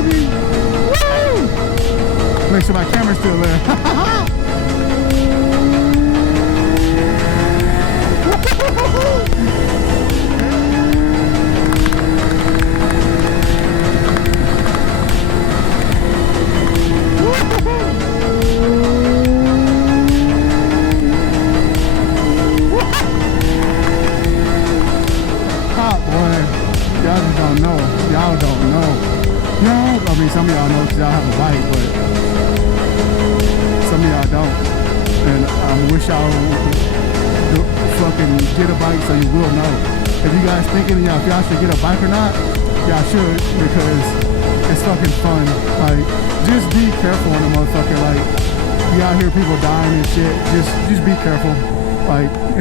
baby. Woo! Make sure my camera's still there. Y'all just don't know. Y'all don't know. I mean, some of y'all know because y'all have a bike, but some of y'all don't. And I wish y'all would fucking get a bike so you will know. If you guys thinking if y'all should get a bike or not, y'all should, because it's fucking fun. Like, just be careful on the motherfucker. Like, you out here people dying and shit. Just be careful. Like.